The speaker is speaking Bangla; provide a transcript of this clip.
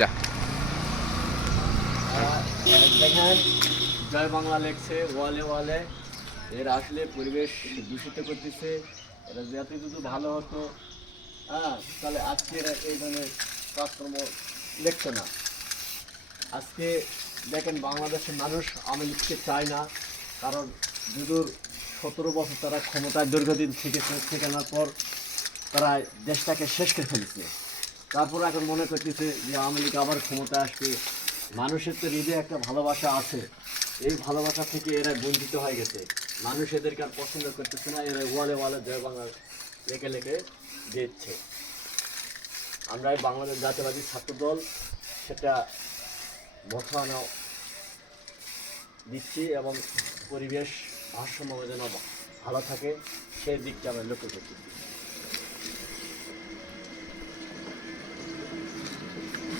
যা দেখেন জয় বাংলা লেখছে ওয়ালে ওয়ালে। এরা আসলে পরিবেশ দূষিত করতেছে। এরা যাতে যদি ভালো হতো, তাহলে আজকে এরা এই ধরনের কাজকর্ম লিখতো না। আজকে দেখেন বাংলাদেশের মানুষ আওয়ামী লীগকে চায় না, কারণ দুদূর 17 বছর তারা ক্ষমতায় দীর্ঘদিন ঠিকানার পর তারা দেশটাকে শেষ করে ফেলেছে। তারপর এখন মনে করতেছে যে আওয়ামী লীগ আবার ক্ষমতা আসবে। মানুষের তো হৃদয়ে একটা ভালোবাসা আছে, এই ভালোবাসা থেকে এরা বঞ্চিত হয়ে গেছে। মানুষ এদেরকে আর পছন্দ করতেছে না, এরা ওয়ালে ওয়ালে জয় বাংলা লেখে লেখে দিচ্ছে। আমরা এই বাংলাদেশ জাতীয়বাদী ছাত্র দল সেটা বসানো দিচ্ছি এবং পরিবেশ ভারসাম্য যেন ভালো থাকে সেই দিকটা আমরা লক্ষ্য করতেছি।